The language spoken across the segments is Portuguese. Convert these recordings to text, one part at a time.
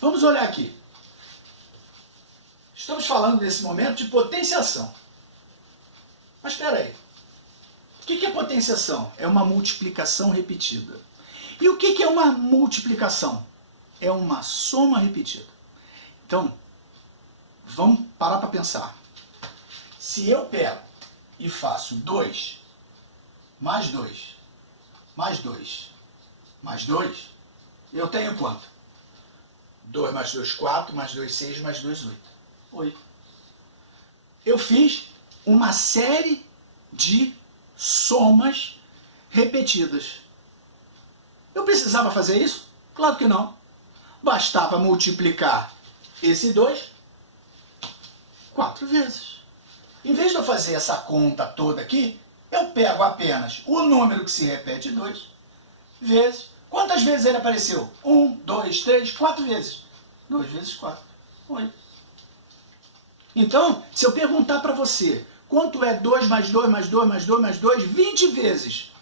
Vamos olhar aqui. Estamos falando nesse momento de potenciação. Mas espera aí. O que é potenciação? É uma multiplicação repetida. E o que é uma multiplicação? É uma soma repetida. Então, vamos parar para pensar. Se eu pego e faço 2 mais 2 mais 2 mais 2, eu tenho quanto? 2 mais 2, 4, mais 2, 6, mais 2, 8. 8. Eu fiz uma série de somas repetidas. Eu precisava fazer isso? Claro que não. Bastava multiplicar esse 2 4 vezes. Em vez de eu fazer essa conta toda aqui, eu pego apenas o número que se repete 2 vezes. Quantas vezes ele apareceu? 1, 2, 3, 4 vezes. 2 vezes 4, 8. Então, se eu perguntar para você, quanto é 2 mais 2 mais 2 mais 2 mais 2, 20 vezes.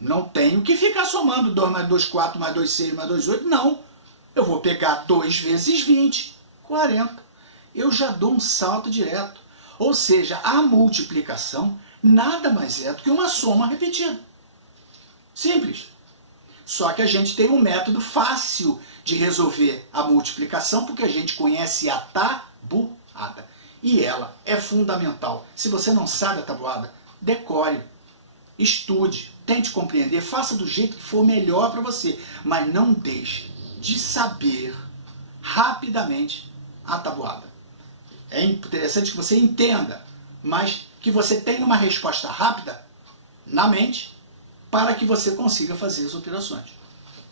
Não tenho que ficar somando 2 mais 2, 4 mais 2, 6 mais 2, 8. Não. Eu vou pegar 2 vezes 20, 40. Eu já dou um salto direto. Ou seja, a multiplicação nada mais é do que uma soma repetida. Simples. Só que a gente tem um método fácil de resolver a multiplicação, porque a gente conhece a tabuada. E ela é fundamental. Se você não sabe a tabuada, decore, estude, tente compreender, faça do jeito que for melhor para você. Mas não deixe de saber rapidamente a tabuada. É interessante que você entenda, mas que você tenha uma resposta rápida na mente para que você consiga fazer as operações.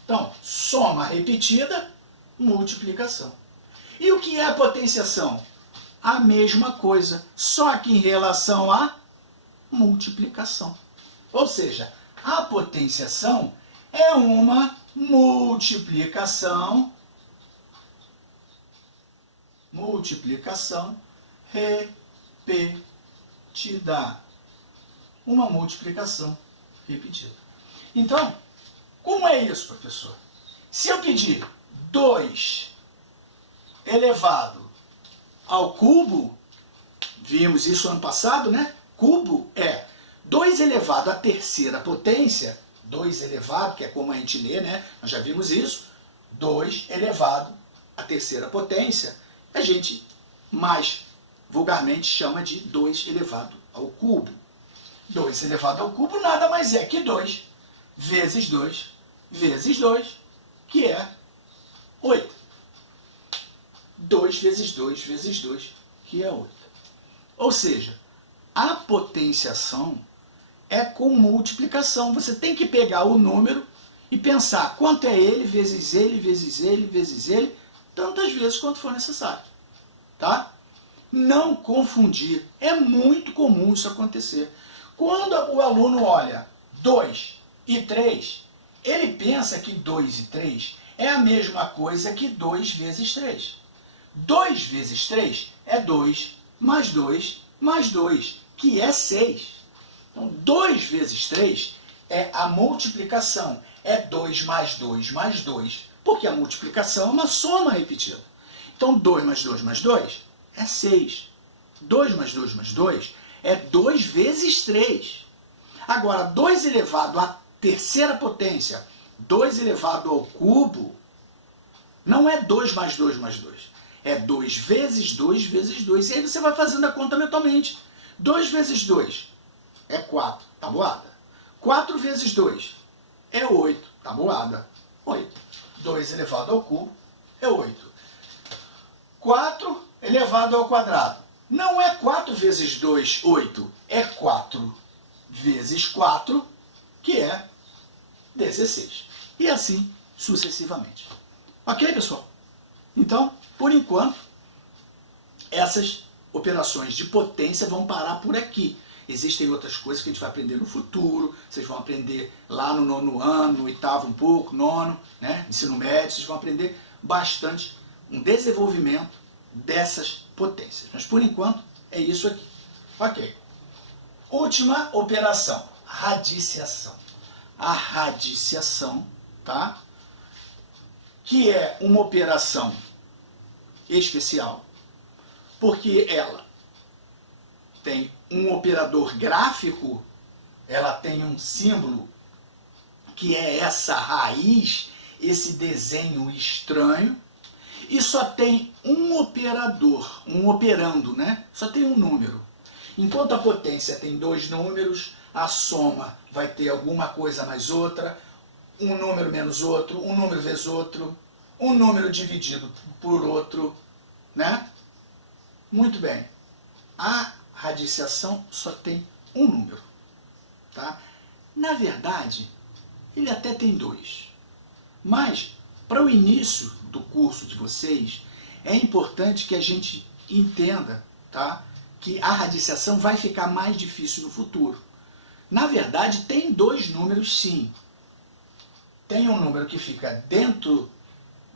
Então, soma repetida, multiplicação. E o que é a potenciação? A mesma coisa, só que em relação à multiplicação. Ou seja, a potenciação é uma multiplicação repetida. Uma multiplicação repetida. Então, como é isso, professor? Se eu pedir 2 elevado ao cubo, vimos isso ano passado, né? Cubo é 2 elevado à terceira potência, 2 elevado, que é como a gente lê, né? Nós já vimos isso. 2 elevado à terceira potência, a gente mais vulgarmente chama de 2 elevado ao cubo. 2 elevado ao cubo nada mais é que 2 vezes 2 vezes 2, que é 8. 2 vezes 2 vezes 2, que é 8. Ou seja, a potenciação é com multiplicação. Você tem que pegar o número e pensar quanto é ele, vezes ele, vezes ele, vezes ele, tantas vezes quanto for necessário. Tá? Não confundir. É muito comum isso acontecer. Quando o aluno olha 2 e 3, ele pensa que 2 e 3 é a mesma coisa que 2 vezes 3. 2 vezes 3 é 2 mais 2 mais 2, que é 6. Então, 2 vezes 3 é a multiplicação. É 2 mais 2 mais 2, porque a multiplicação é uma soma repetida. Então, 2 mais 2 mais 2 é 6. 2 mais 2 mais 2 é 2 vezes 3. Agora, 2 elevado à terceira potência, 2 elevado ao cubo, não é 2 mais 2 mais 2. É 2 vezes 2 vezes 2. E aí você vai fazendo a conta mentalmente. 2 vezes 2 é 4, tabuada. 4 vezes 2 é 8, tabuada. 8. 2 elevado ao cubo é 8. 4 elevado ao quadrado. Não é 4 vezes 2, 8. É 4 vezes 4, que é 16. E assim sucessivamente. Ok, pessoal? Então, por enquanto, essas operações de potência vão parar por aqui. Existem outras coisas que a gente vai aprender no futuro, vocês vão aprender lá no 9º ano, no 8º um pouco, 9º, né? Ensino médio, vocês vão aprender bastante um desenvolvimento dessas potências. Mas por enquanto é isso aqui. Ok. Última operação, radiciação. A radiciação, tá? que é uma operação especial, porque ela tem um operador gráfico, ela tem um símbolo que é essa raiz, esse desenho estranho, e só tem um operador, um operando, né? Só tem um número. Enquanto a potência tem dois números, a soma vai ter alguma coisa mais outra, um número menos outro, um número vezes outro, um número dividido por outro, né? Muito bem. A radiciação só tem um número, tá? Na verdade, ele até tem dois. Mas, para o início do curso de vocês, é importante que a gente entenda, tá, que a radiciação vai ficar mais difícil no futuro. Na verdade, tem dois números sim. Tem um número que fica dentro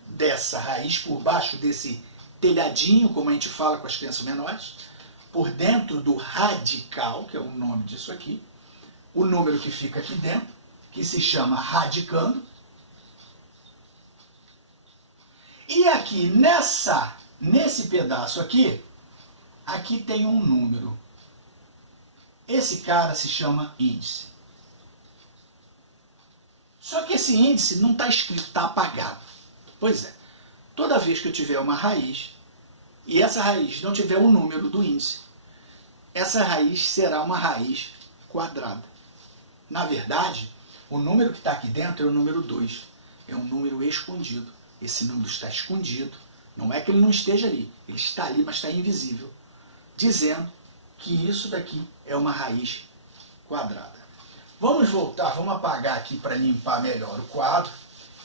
dessa raiz, por baixo desse telhadinho, como a gente fala com as crianças menores, por dentro do radical, que é o nome disso aqui, o número que fica aqui dentro, que se chama radicando. E aqui nesse pedaço aqui, aqui tem um número. Esse cara se chama índice. Só que esse índice não está escrito, está apagado. Pois é, toda vez que eu tiver uma raiz, e essa raiz não tiver o número do índice, essa raiz será uma raiz quadrada. Na verdade, o número que está aqui dentro é o número 2. É um número escondido. Esse número está escondido. Não é que ele não esteja ali. Ele está ali, mas está invisível. Dizendo que isso daqui é uma raiz quadrada. Vamos voltar, vamos apagar aqui para limpar melhor o quadro.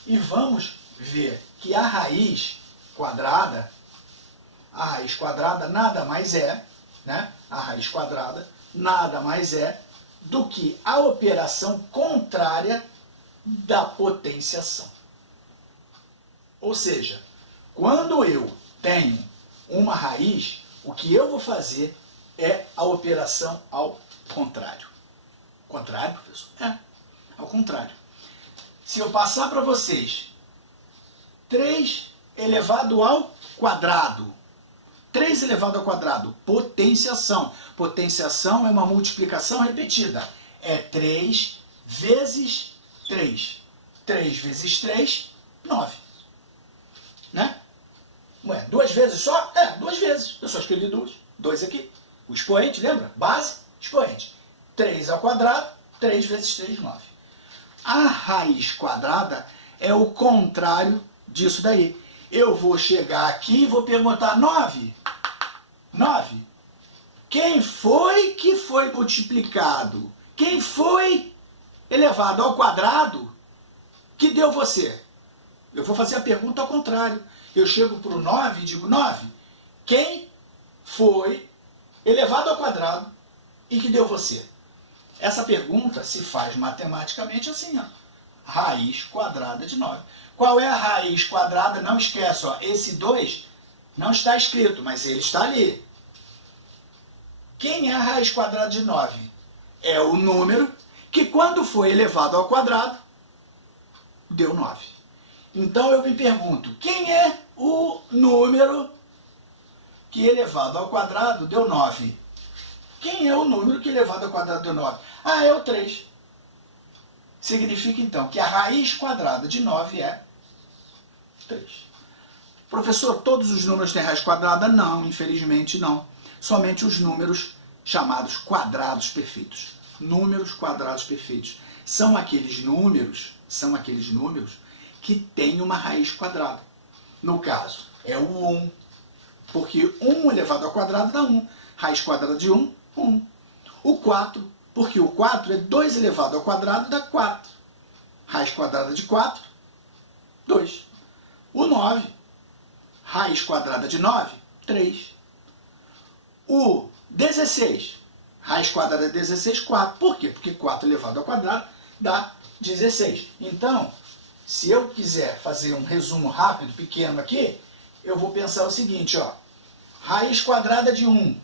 E vamos ver que a raiz quadrada nada mais é, né? A raiz quadrada nada mais é do que a operação contrária da potenciação. Ou seja, quando eu tenho uma raiz, o que eu vou fazer é a operação ao contrário. Contrário, professor? É, ao contrário. Se eu passar para vocês 3 elevado ao quadrado, 3 elevado ao quadrado, potenciação. Potenciação é uma multiplicação repetida. É 3 vezes 3. 3 vezes 3, 9. Né? Ué, 2 vezes só? É, 2 vezes. Eu só escrevi 2. 2 aqui. O expoente, lembra? Base, expoente. 3 ao quadrado, 3 vezes 3, 9. A raiz quadrada é o contrário disso daí. Eu vou chegar aqui e vou perguntar 9. 9. Quem foi que foi multiplicado? Quem foi elevado ao quadrado que deu você? Eu vou fazer a pergunta ao contrário. Eu chego para o 9 e digo, 9, quem foi elevado ao quadrado e que deu você? Essa pergunta se faz matematicamente assim, ó. Raiz quadrada de 9. Qual é a raiz quadrada? Não esquece, ó, esse 2 não está escrito, mas ele está ali. Quem é a raiz quadrada de 9? É o número que, quando foi elevado ao quadrado, deu 9. Então eu me pergunto, quem é o número que elevado ao quadrado deu 9? Quem é o número que elevado ao quadrado deu 9? Ah, é o 3. Significa então que a raiz quadrada de 9 é 3. Professor, todos os números têm raiz quadrada? Não, infelizmente não. Somente os números chamados quadrados perfeitos. Números quadrados perfeitos. São aqueles números que têm uma raiz quadrada. No caso, é o 1, porque 1 elevado ao quadrado dá 1. Raiz quadrada de 1, 1. O 4, porque o 4 é 2 elevado ao quadrado dá 4. Raiz quadrada de 4, 2. O 9, raiz quadrada de 9, 3. O 16, raiz quadrada de 16, 4. Por quê? Porque 4 elevado ao quadrado dá 16. Então, se eu quiser fazer um resumo rápido, pequeno aqui, eu vou pensar o seguinte, ó. Raiz quadrada de 1.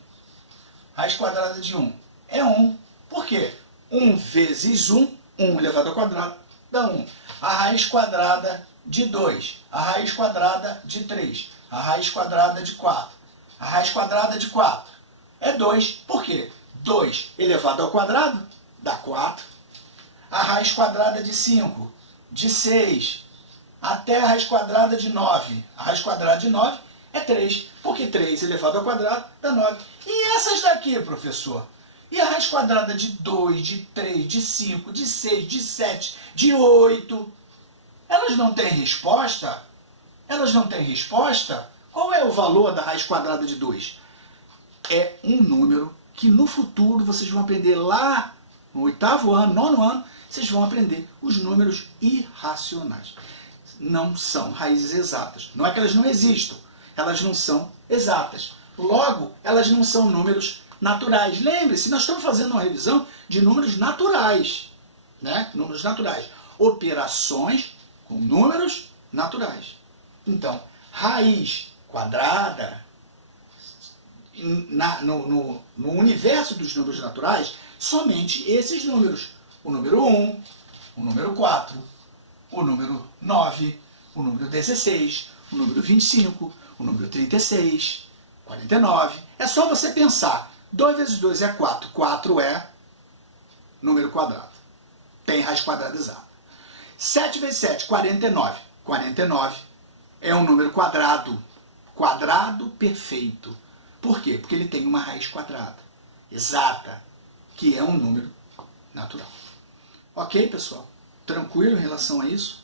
Raiz quadrada de 1 é 1. Por quê? 1 vezes 1, 1 elevado ao quadrado, dá 1. A raiz quadrada de 2, a raiz quadrada de 3, a raiz quadrada de 4. A raiz quadrada de 4 é 2. Por quê? 2 elevado ao quadrado dá 4. A raiz quadrada de 5, de 6, até a raiz quadrada de 9. A raiz quadrada de 9 é 3, porque 3 elevado ao quadrado dá 9. E essas daqui, professor? E a raiz quadrada de 2, de 3, de 5, de 6, de 7, de 8? Elas não têm resposta? Elas não têm resposta? Qual é o valor da raiz quadrada de 2? É um número que no futuro vocês vão aprender lá no 8º ano, 9º ano, vocês vão aprender os números irracionais. Não são raízes exatas. Não é que elas não existam, elas não são exatas. Logo, elas não são números naturais. Lembre-se, nós estamos fazendo uma revisão de números naturais, né? Números naturais. Operações com números naturais. Então, raiz quadrada, no universo dos números naturais, somente esses números. O número 1, o número 4, o número 9, o número 16, o número 25, o número 36, 49. É só você pensar. 2 vezes 2 é 4. 4 é número quadrado. Tem raiz quadrada exata. 7 vezes 7, 49. 49 é um número quadrado. Quadrado perfeito. Por quê? Porque ele tem uma raiz quadrada exata, que é um número natural. Ok, pessoal? Tranquilo em relação a isso?